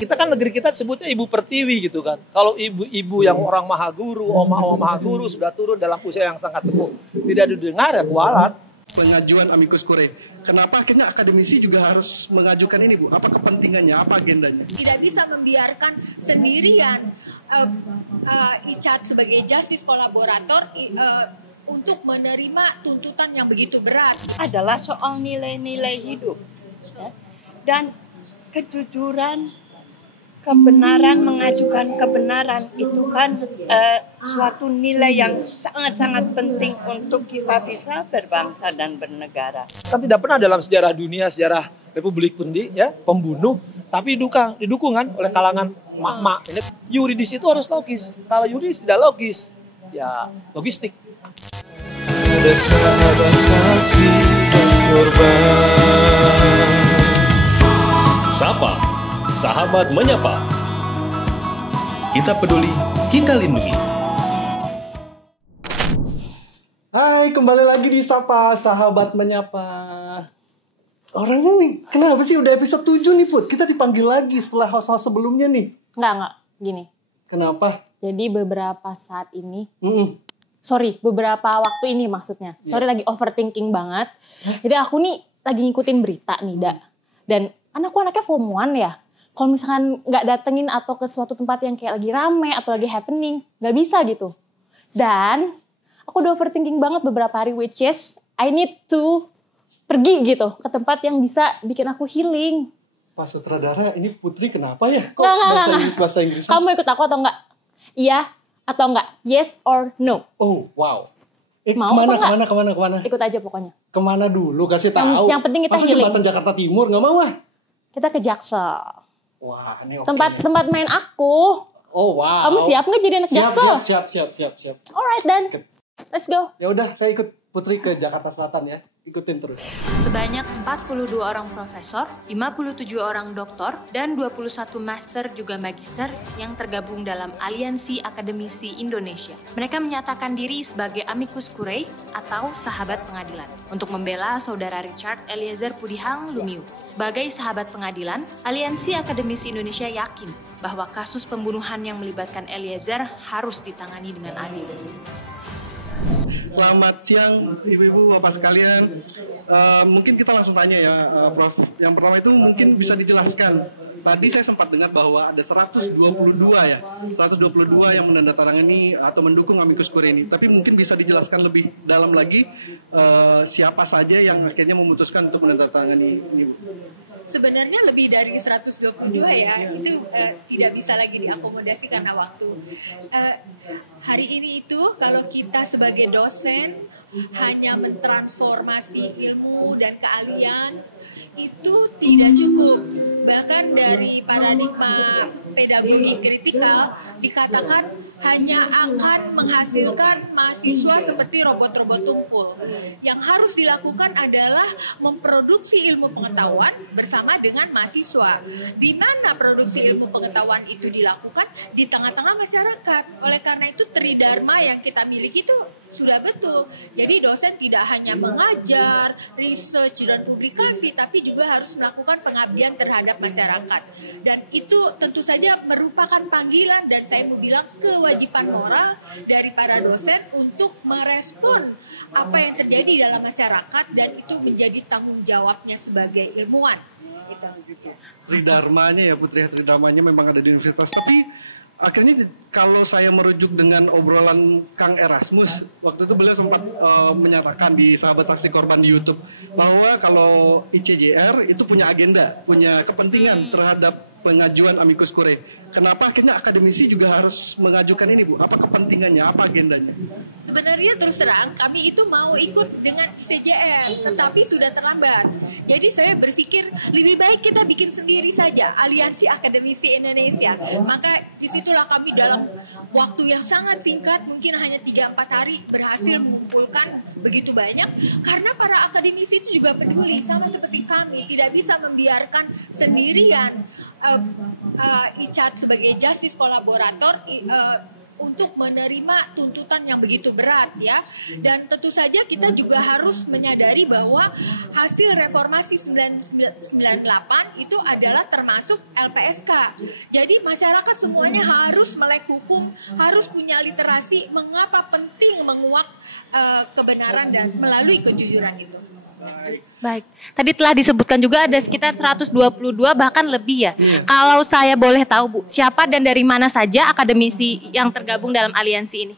Kita kan negeri kita sebutnya Ibu Pertiwi gitu kan. Kalau ibu-ibu yang orang maha guru, oma-oma maha guru sudah turun dalam usia yang sangat sepuh, tidak didengar ya kualat. Pengajuan amicus curiae. Kenapa akhirnya akademisi juga harus mengajukan ini, Bu? Apa kepentingannya? Apa agendanya? Tidak bisa membiarkan sendirian Icat sebagai justice kolaborator untuk menerima tuntutan yang begitu berat. Adalah soal nilai-nilai hidup, ya. Dan kejujuran, kebenaran, mengajukan kebenaran itu kan suatu nilai yang sangat-sangat penting untuk kita bisa berbangsa dan bernegara. Kan tidak pernah dalam sejarah dunia, sejarah Republik Pundi ya, pembunuh, tapi didukung kan oleh kalangan mak-mak. Ini yuridis itu harus logis. Kalau yuridis tidak logis, ya logistik. Ada sahabat saksi dan korban. Sapa, sahabat menyapa. Kita peduli, kita lindungi. Hai, kembali lagi di Sapa Sahabat Menyapa. Orangnya nih, kenapa sih udah episode 7 nih, Put? Kita dipanggil lagi setelah host-host sebelumnya nih. Enggak, gini. Kenapa? Jadi beberapa saat ini, beberapa waktu ini maksudnya. Sorry, lagi overthinking banget. Jadi aku nih lagi ngikutin berita nih, Dan anakku anaknya form 1 ya. Kalau misalkan nggak datengin atau ke suatu tempat yang kayak lagi rame atau lagi happening, nggak bisa gitu. Dan aku udah overthinking banget beberapa hari, which is I need to pergi gitu ke tempat yang bisa bikin aku healing. Pak Sutradara, ini Putri kenapa ya? Kok Nggak. bahasa Inggris? Kamu ikut aku atau enggak? Iya atau enggak? Yes or no? Oh, wow. Mau apa enggak? Kemana? Ikut aja pokoknya. Kemana dulu? Kasih tahu. Yang penting kita Masa healing. jembatan Jakarta Timur? Nggak mau ah? Kita ke Jaksel. Wah, ini oke. Tempat main aku. Oh, wow. Kamu siap nggak jadi anak Jaksel? Siap. Alright then. Let's go. Ya udah, saya ikut Putri ke Jakarta Selatan ya. Ikutin terus. Sebanyak 42 orang profesor, 57 orang doktor, dan 21 master juga magister yang tergabung dalam Aliansi Akademisi Indonesia. Mereka menyatakan diri sebagai amicus curiae atau sahabat pengadilan untuk membela saudara Richard Eliezer Pudihang Lumiu. Sebagai sahabat pengadilan, Aliansi Akademisi Indonesia yakin bahwa kasus pembunuhan yang melibatkan Eliezer harus ditangani dengan adil. Selamat siang ibu-ibu, bapak sekalian. Mungkin kita langsung tanya ya, Prof. Yang pertama itu mungkin bisa dijelaskan. Tadi saya sempat dengar bahwa ada 122 yang menandatangani atau mendukung amicus curiae ini. Tapi mungkin bisa dijelaskan lebih dalam lagi siapa saja yang akhirnya memutuskan untuk menandatangani ini. Sebenarnya lebih dari 122 ya, itu tidak bisa lagi diakomodasi karena waktu. Hari ini itu kalau kita sebagai dosen hanya mentransformasi ilmu dan keahlian itu tidak cukup. Bahkan dari paradigma pedagogi kritikal dikatakan hanya akan menghasilkan mahasiswa seperti robot-robot tumpul. Yang harus dilakukan adalah memproduksi ilmu pengetahuan bersama dengan mahasiswa. Di mana produksi ilmu pengetahuan itu dilakukan? Di tengah-tengah masyarakat. Oleh karena itu tridharma yang kita miliki itu sudah betul. Jadi dosen tidak hanya mengajar, research dan publikasi, tapi juga harus melakukan pengabdian terhadap masyarakat. Dan itu tentu saja merupakan panggilan dan saya mau bilang kewajiban moral dari para dosen untuk merespon apa yang terjadi dalam masyarakat dan itu menjadi tanggung jawabnya sebagai ilmuwan. Gitu. Tridharmanya ya Putri, tridharmanya memang ada di universitas. Tapi akhirnya kalau saya merujuk dengan obrolan Kang Erasmus, waktu itu beliau sempat menyatakan di Sahabat Saksi Korban di YouTube bahwa kalau ICJR itu punya agenda, punya kepentingan terhadap pengajuan amicus curiae. Kenapa akhirnya akademisi juga harus mengajukan ini, Bu? Apa kepentingannya, apa agendanya? Sebenarnya terus terang kami itu mau ikut dengan ICJR, tetapi sudah terlambat. Jadi saya berpikir lebih baik kita bikin sendiri saja, Aliansi Akademisi Indonesia. Maka disitulah kami dalam waktu yang sangat singkat, mungkin hanya 3-4 hari berhasil mengumpulkan begitu banyak. Karena para akademisi itu juga peduli, sama seperti kami, tidak bisa membiarkan sendirian Icat sebagai justice kolaborator untuk menerima tuntutan yang begitu berat ya. Dan tentu saja kita juga harus menyadari bahwa hasil reformasi 1998 itu adalah termasuk LPSK. Jadi masyarakat semuanya harus melek hukum, harus punya literasi mengapa penting menguak kebenaran dan melalui kejujuran itu. Baik, tadi telah disebutkan juga ada sekitar 122 bahkan lebih ya. Kalau saya boleh tahu Bu, siapa dan dari mana saja akademisi yang tergabung dalam aliansi ini?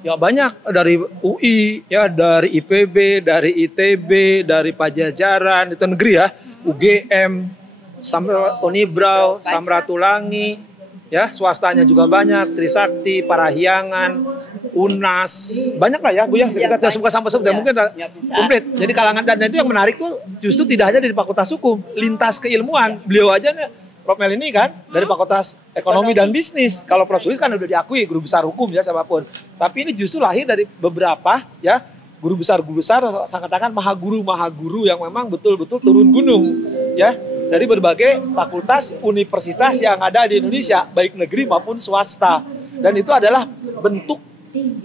Ya banyak, dari UI, ya dari IPB, dari ITB, dari Pajajaran, itu negeri ya, UGM, Unibrau, Samratulangi, ya swastanya juga banyak, Trisakti, Parahyangan, UNAS, banyak lah ya Bu ya, kita tidak semua sampai sebut, mungkin komplit. Jadi kalangan, dan itu yang menarik tuh justru tidak hanya dari Fakultas Hukum, lintas keilmuan. Beliau aja Prof Mel ini kan dari Fakultas Ekonomi dan Bisnis. Kalau Prof Sulis kan udah diakui guru besar hukum ya siapapun. Tapi ini justru lahir dari beberapa ya guru besar, saya katakan maha guru yang memang betul-betul turun gunung ya dari berbagai fakultas universitas yang ada di Indonesia, baik negeri maupun swasta. Dan itu adalah bentuk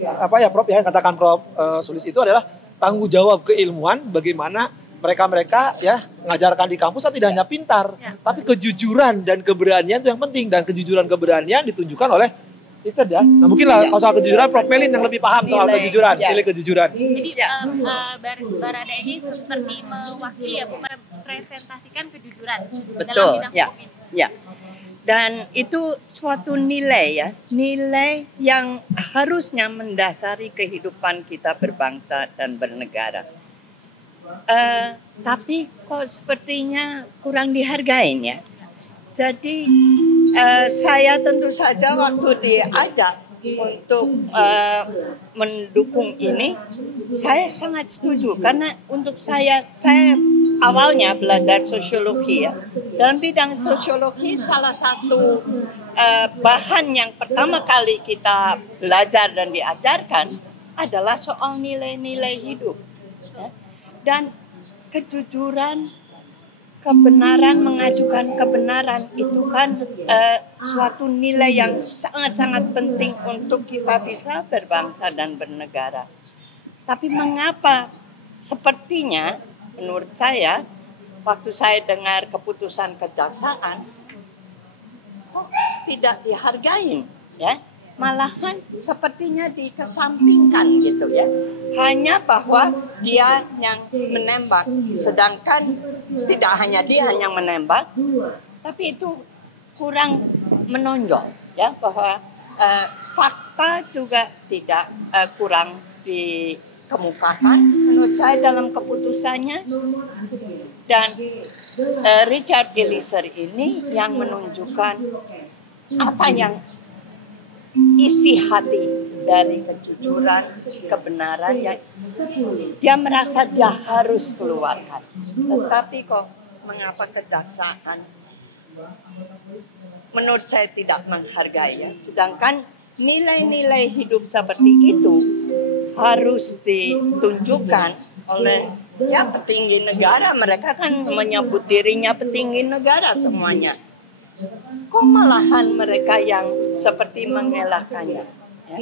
apa ya Prof ya, katakan Prof Sulis, itu adalah tanggung jawab keilmuan bagaimana mereka ya mengajarkan di kampus tidak hanya pintar, tapi kejujuran dan keberanian itu yang penting, dan kejujuran keberanian ditunjukkan oleh Richard ya. Nah mungkin lah kalau soal kejujuran Prof Melin yang lebih paham soal kejujuran, nilai kejujuran. Jadi Barada ini seperti mewakili ya Bu, merepresentasikan kejujuran dalam bidang hukum ini. Ya. Dan itu suatu nilai ya, nilai yang harusnya mendasari kehidupan kita berbangsa dan bernegara. Tapi kok sepertinya kurang dihargain ya. Jadi saya tentu saja waktu diajak untuk mendukung ini, saya sangat setuju karena untuk saya awalnya belajar sosiologi ya. Dalam bidang sosiologi salah satu bahan yang pertama kali kita belajar dan diajarkan adalah soal nilai-nilai hidup. Ya. Dan kejujuran, kebenaran, mengajukan kebenaran itu kan suatu nilai yang sangat-sangat penting untuk kita bisa berbangsa dan bernegara. Tapi mengapa sepertinya menurut saya waktu saya dengar keputusan kejaksaan kok tidak dihargain ya, malahan sepertinya dikesampingkan gitu ya, hanya bahwa dia yang menembak, sedangkan tidak hanya dia yang menembak, tapi itu kurang menonjol ya, bahwa fakta juga tidak kurang dikemukakan menurut saya dalam keputusannya. Dan Richard Eliezer ini yang menunjukkan apa yang isi hati dari kejujuran, kebenaran yang dia merasa dia harus keluarkan. Tetapi kok mengapa kejaksaan menurut saya tidak menghargai ya. Sedangkan nilai-nilai hidup seperti itu harus ditunjukkan oleh ya petinggi negara. Mereka kan menyebut dirinya petinggi negara semuanya. Kok malahan mereka yang seperti mengelakkannya ya?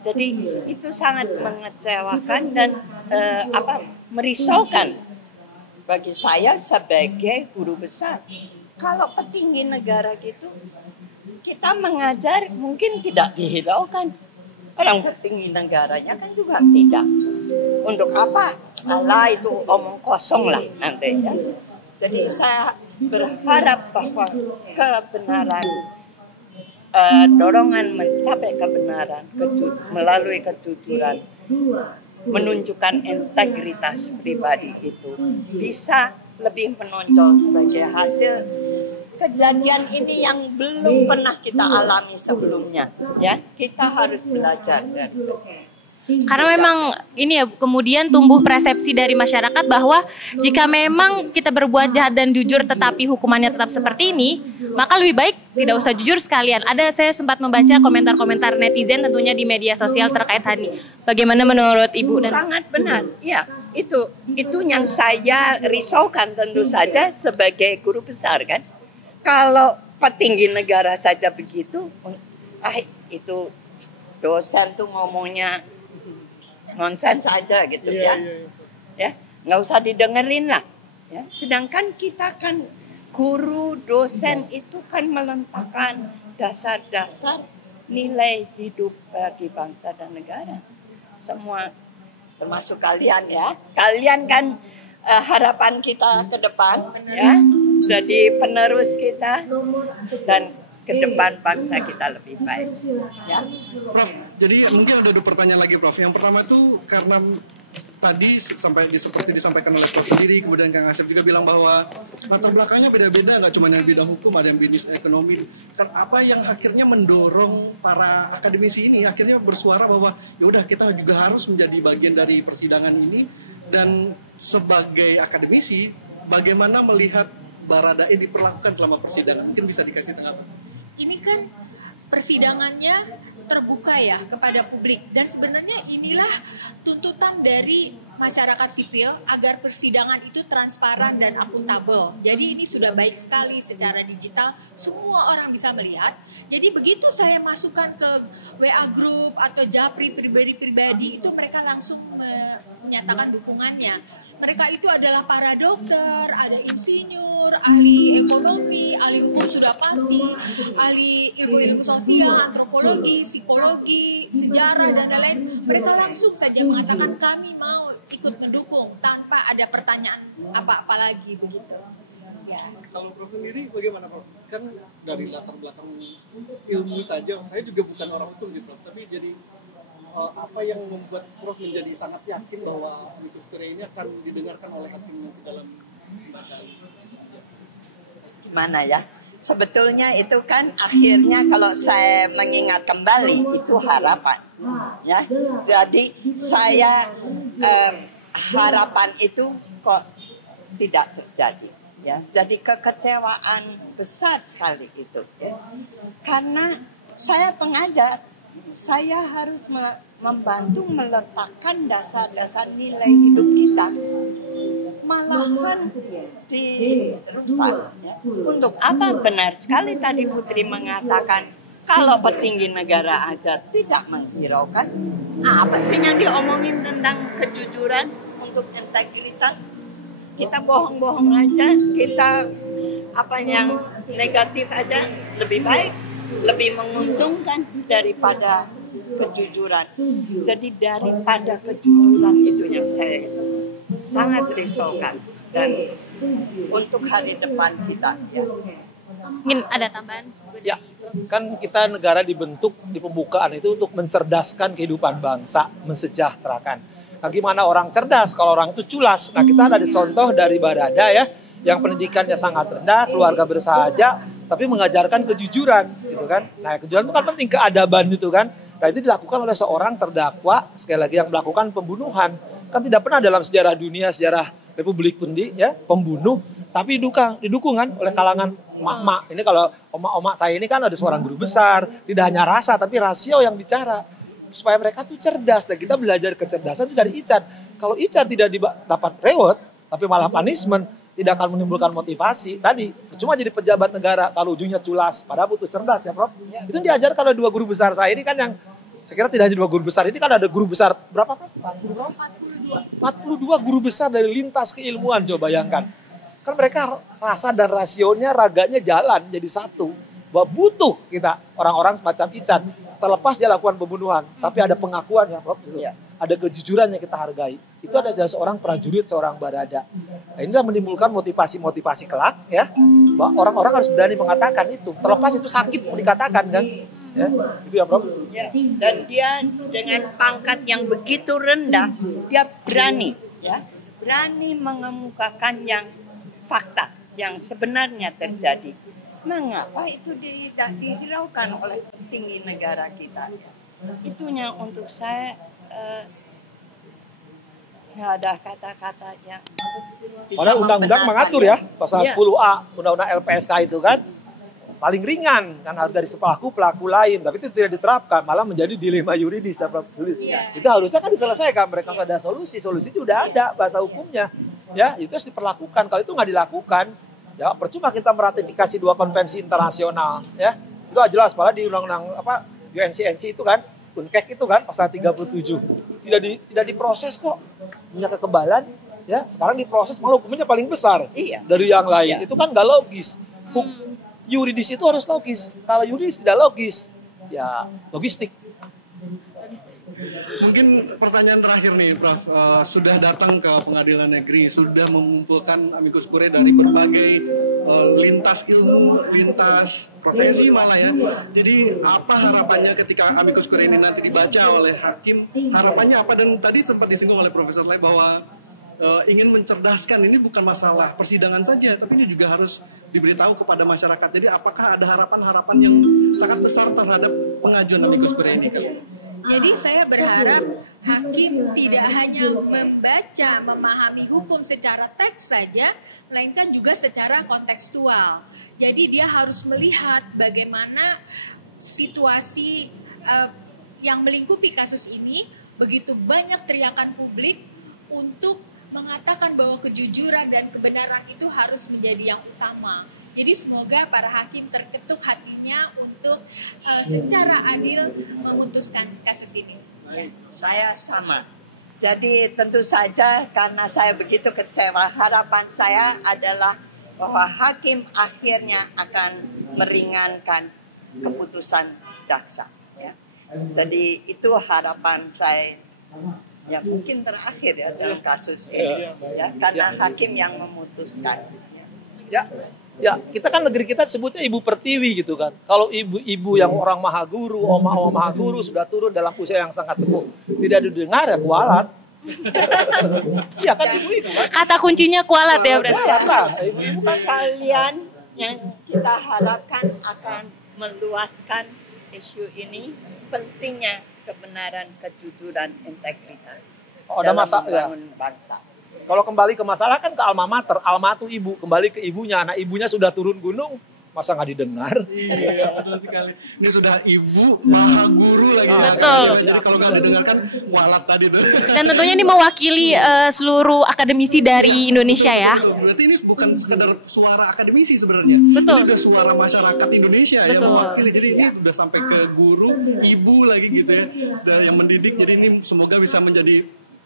Jadi itu sangat mengecewakan dan merisaukan bagi saya sebagai guru besar. Kalau petinggi negara gitu kita mengajar mungkin tidak dihiraukan. Orang petinggi negaranya kan juga tidak. Untuk apa? Alah itu omong kosong lah nanti ya. Jadi saya berharap bahwa kebenaran, dorongan mencapai kebenaran melalui kejujuran, menunjukkan integritas pribadi itu bisa lebih menonjol sebagai hasil kejadian ini yang belum pernah kita alami sebelumnya ya. Kita harus belajar dari itu. Karena memang ini ya kemudian tumbuh persepsi dari masyarakat bahwa jika memang kita berbuat jahat dan jujur tetapi hukumannya tetap seperti ini, maka lebih baik tidak usah jujur sekalian. Saya sempat membaca komentar-komentar netizen tentunya di media sosial terkait hal ini. Bagaimana menurut Ibu? Sangat benar. Ya, itu yang saya risaukan tentu saja sebagai guru besar kan. Kalau petinggi negara saja begitu, itu dosen tuh ngomongnya nonsens aja gitu ya. Ya, nggak usah didengerin lah. Ya, sedangkan kita kan guru, dosen itu kan meletakkan dasar-dasar nilai hidup bagi bangsa dan negara. Semua termasuk kalian ya. Kalian kan harapan kita ke depan ya. Jadi penerus kita dan ke depan bangsa kita lebih baik. Ya. Prof, jadi mungkin ada 2 pertanyaan lagi Prof. Yang pertama tuh karena tadi seperti disampaikan oleh Prof sendiri, kemudian Kang Asep juga bilang bahwa latar belakangnya beda-beda, nggak cuma dari bidang hukum, ada yang bisnis ekonomi. Apa yang akhirnya mendorong para akademisi ini akhirnya bersuara bahwa yaudah kita juga harus menjadi bagian dari persidangan ini, dan sebagai akademisi bagaimana melihat Baradae diperlakukan selama persidangan? Mungkin bisa dikasih tanggapan. Ini kan persidangannya terbuka ya kepada publik, dan sebenarnya inilah tuntutan dari masyarakat sipil agar persidangan itu transparan dan akuntabel. Jadi ini sudah baik sekali secara digital, semua orang bisa melihat. Jadi begitu saya masukkan ke WA group atau japri pribadi-pribadi, itu mereka langsung menyatakan dukungannya. Mereka itu adalah para dokter, ada insinyur, ahli ekonomi, ahli hukum sudah pasti, ahli ilmu sosial, antropologi, psikologi, sejarah, dan lain-lain. Mereka langsung saja mengatakan kami mau ikut mendukung tanpa ada pertanyaan apa-apa lagi begitu. Ya. Kalau Prof sendiri bagaimana Prof? Kan dari latar belakang ilmu saja, saya juga bukan orang hukum sih Prof, tapi jadi apa yang membuat Prof menjadi sangat yakin bahwa amicus curiae ini akan didengarkan oleh hakim nanti dalam pembacaan? Gimana ya? Sebetulnya itu kan akhirnya kalau saya mengingat kembali itu harapan, ya. Jadi saya harapan itu kok tidak terjadi, ya. Jadi kekecewaan besar sekali itu, ya. Karena saya pengajar. Saya harus membantu meletakkan dasar-dasar nilai hidup kita, malahan dirusak. Ya. Untuk apa? Benar sekali tadi Putri mengatakan kalau petinggi negara aja tidak menghiraukan, apa sih yang diomongin tentang kejujuran untuk integritas? Kita bohong-bohong aja, kita apa yang negatif aja lebih baik, lebih menguntungkan daripada kejujuran. Jadi daripada kejujuran itu yang saya sangat risaukan, dan untuk hari depan kita. Ya. Mungkin ada tambahan? Ya, kan kita negara dibentuk di pembukaan itu untuk mencerdaskan kehidupan bangsa, mensejahterakan. Nah, gimana orang cerdas kalau orang itu culas? Nah, kita ada contoh dari Barada ya, yang pendidikannya sangat rendah, keluarga bersahaja, tapi mengajarkan kejujuran, gitu kan? Nah, kejujuran itu kan penting, keadaban itu kan. Nah, itu dilakukan oleh seorang terdakwa, sekali lagi yang melakukan pembunuhan. Kan tidak pernah dalam sejarah dunia, sejarah Republik Pundi, ya, pembunuh, tapi didukung kan oleh kalangan emak-emak. Ini kalau emak-emak saya ini kan ada seorang guru besar, tidak hanya rasa, tapi rasio yang bicara. Supaya mereka tuh cerdas, dan kita belajar kecerdasan itu dari Ican. Kalau Ican tidak dapat reward, tapi malah punishment, tidak akan menimbulkan motivasi. Tadi, cuma jadi pejabat negara kalau ujungnya culas, padahal butuh cerdas ya Prof. Ya. Itu diajarkan oleh 2 guru besar saya ini kan, yang saya kira tidak hanya 2 guru besar, ini kan ada guru besar berapa Prof? 42 guru besar dari lintas keilmuan, coba bayangkan. Kan mereka rasa dan rasionya, raganya jalan jadi satu. Bahwa butuh kita orang-orang semacam Ican, terlepas dia lakukan pembunuhan, tapi ada pengakuan ya Prof. Ya. Ada kejujuran yang kita hargai. Itu ada seorang prajurit, seorang Barada. Nah, inilah menimbulkan motivasi-motivasi kelak ya. Bahwa orang-orang harus berani mengatakan itu. Terlepas itu sakit mau dikatakan kan. Ya, itu ya Prof. Ya. Dan dia dengan pangkat yang begitu rendah, dia berani ya. Berani mengemukakan yang fakta yang sebenarnya terjadi. Mengapa itu tidak dihiraukan oleh petinggi negara kita? Itunya untuk saya ada kata-kata yang karena undang-undang mengatur ya, pasal 10A undang-undang LPSK itu kan paling ringan kan, harus dari pelaku lain, tapi itu tidak diterapkan, malah menjadi dilema yuridis ya Prof. Itu harusnya kan diselesaikan, mereka ada solusi itu udah ada bahasa hukumnya ya, itu harus diperlakukan. Kalau itu nggak dilakukan ya percuma kita meratifikasi 2 konvensi internasional ya, itu jelas, malah di undang-undang UNCNC itu kan Unkek itu kan pasal 37 tidak diproses kok, punya kekebalan ya, sekarang diproses malah hukumnya paling besar dari yang lain. Itu kan nggak logis. Yuridis itu harus logis, kalau yuridis tidak logis ya logistik. Mungkin pertanyaan terakhir nih, Prof. Sudah datang ke pengadilan negeri, sudah mengumpulkan amicus curiae dari berbagai lintas ilmu, lintas profesi malah ya. Jadi apa harapannya ketika amicus curiae ini nanti dibaca oleh hakim? Harapannya apa? Dan tadi sempat disinggung oleh Profesor Slay bahwa ingin mencerdaskan, ini bukan masalah persidangan saja, tapi ini juga harus diberitahu kepada masyarakat. Jadi apakah ada harapan-harapan yang sangat besar terhadap pengajuan amicus curiae ini? Jadi saya berharap hakim tidak hanya membaca, memahami hukum secara teks saja, melainkan juga secara kontekstual. Jadi dia harus melihat bagaimana situasi yang melingkupi kasus ini, begitu banyak teriakan publik untuk mengatakan bahwa kejujuran dan kebenaran itu harus menjadi yang utama. Jadi semoga para hakim terketuk hatinya untuk secara adil memutuskan kasus ini. Saya sama. Jadi tentu saja karena saya begitu kecewa, harapan saya adalah bahwa hakim akhirnya akan meringankan keputusan jaksa. Ya. Jadi itu harapan saya. Ya mungkin terakhir ya dalam kasus ini, ya karena hakim yang memutuskan. Ya, kita kan negeri kita sebutnya Ibu Pertiwi gitu kan. Kalau ibu-ibu yang orang maha guru, oma-oma maha guru sudah turun dalam usia yang sangat sepuh, tidak didengar ya kualat. Iya kan ibu-ibu kan. Kata kuncinya kualat ya berarti. Kualat lah, ibu-ibu kan. Kalian yang kita harapkan akan meluaskan isu ini, pentingnya kebenaran, kejujuran, integritas. Oh, ada masalah ya. Bangsa. Kalau kembali ke masalah kan ke alma mater, alma itu ibu, kembali ke ibunya, anak ibunya sudah turun gunung, masa nggak didengar? Iya, betul sekali. Ini sudah ibu maha guru lagi. Betul. Jadi kalau nggak didengarkan, walat tadi tuh. Dan tentunya ini mewakili seluruh akademisi dari Indonesia ya. Berarti ini bukan sekedar suara akademisi sebenarnya. Betul. Ini udah suara masyarakat Indonesia yang Betul. mewakili. Jadi ini udah sampai ke guru, ibu lagi gitu ya, dan yang mendidik. Jadi ini semoga bisa menjadi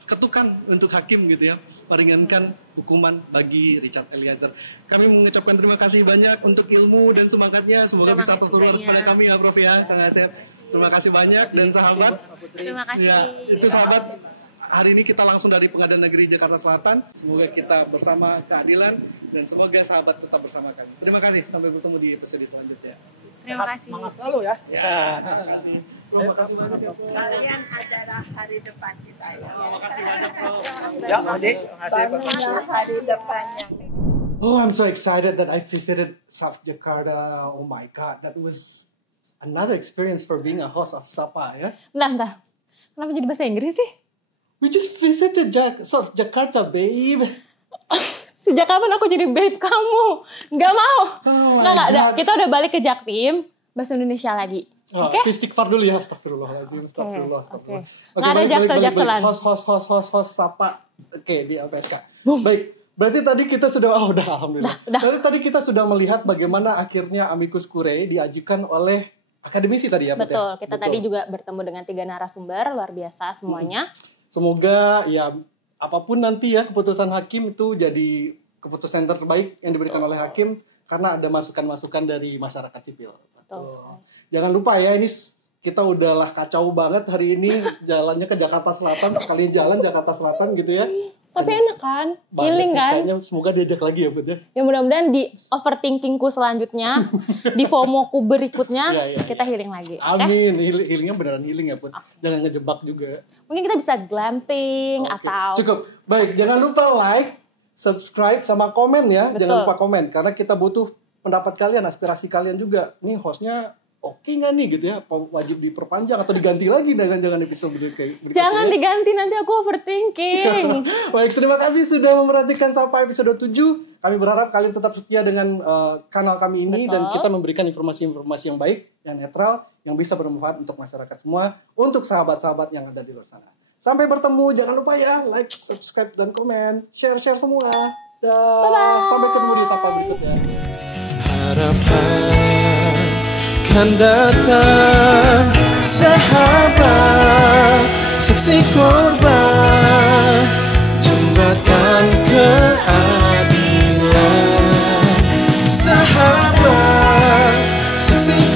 ketukan untuk hakim gitu ya, meringankan hukuman bagi Richard Eliezer. Kami mengucapkan terima kasih banyak untuk ilmu dan semangatnya, semoga bisa tertular pada kami ya Prof ya. Terima kasih banyak dan sahabat. Terima kasih. Ya, itu sahabat, hari ini kita langsung dari Pengadilan Negeri Jakarta Selatan. Semoga kita bersama keadilan dan semoga sahabat tetap bersama kami. Terima kasih, sampai bertemu di episode selanjutnya. Terima kasih. Semangat selalu ya. Terima kasih. Terima kasih banyak ya, Prof. Kalian adalah hari depan kita ya. Terima kasih banyak, Prof. Ya, Adik, terima kasih Pak. Bangunlah hari depan yang Oh, I'm so excited that I visited South Jakarta. Oh my God, that was another experience for being a host of Sapa, ya. Bentar. Kenapa jadi bahasa Inggris sih? We just visited South Jakarta, babe. Sejak kapan aku jadi babe kamu? Nggak mau. Oh Nggak. Kita udah balik ke Jaktim, bahasa Indonesia lagi. Oke? Istighfar dulu ya, astagfirullahaladzim, astagfirullah. Oke. Nggak ada jaksel-jakselan. Host Sapa. Oke, di LPSK. Baik, berarti tadi kita sudah, udah alhamdulillah. Tadi kita sudah melihat bagaimana akhirnya amicus curiae diajukan oleh akademisi tadi ya. Betul, kita tadi juga bertemu dengan 3 narasumber, luar biasa semuanya. Semoga ya apapun nanti ya keputusan hakim itu jadi keputusan terbaik yang diberikan oleh hakim karena ada masukan-masukan dari masyarakat sipil. Betul. Jangan lupa ya, ini kita udahlah kacau banget hari ini jalannya ke Jakarta Selatan, sekali jalan Jakarta Selatan gitu ya. Tapi enak kan? Healing kan? Kayaknya semoga diajak lagi ya Bud ya. Ya mudah-mudahan di overthinkingku selanjutnya, di FOMO-ku berikutnya, kita healing lagi. Amin, healingnya beneran healing ya Bud. Jangan ngejebak juga. Mungkin kita bisa glamping atau... Cukup, baik jangan lupa like, subscribe, sama komen ya. Betul. Jangan lupa komen, karena kita butuh pendapat kalian, aspirasi kalian juga. Nih hostnya oke nggak nih gitu ya, wajib diperpanjang atau diganti lagi dengan episode berikutnya. Jangan diganti, nanti aku overthinking. Baik, terima kasih sudah memperhatikan sampai episode 7. Kami berharap kalian tetap setia dengan kanal kami ini. Betul. Dan kita memberikan informasi-informasi yang baik, yang netral, yang bisa bermanfaat untuk masyarakat semua, untuk sahabat-sahabat yang ada di luar sana. Sampai bertemu, jangan lupa ya like, subscribe, dan komen, share semua. Bye-bye. Sampai ketemu di Sapa berikutnya. Harapan kan datang Sahabat, saksi korban, jembatan keadilan. Sahabat, saksi